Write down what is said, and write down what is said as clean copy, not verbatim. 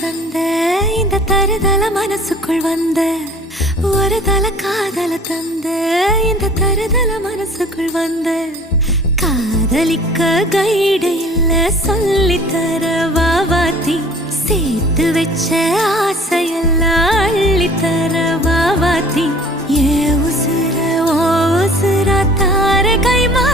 தந்த இந்த தருதல மனசுக்குள் வந்த ஒரு தல காதல தந்த இந்த தருதல மனசுக்குள் வந்த காதலிக்க கைடு இல்ல சொல்லித்தர வாவாத்தி சேர்த்து வச்ச ஆசையெல்லாம் அள்ளித்தர வாவாத்தி ஏ உசுர ஓ உசுரா தார கைமா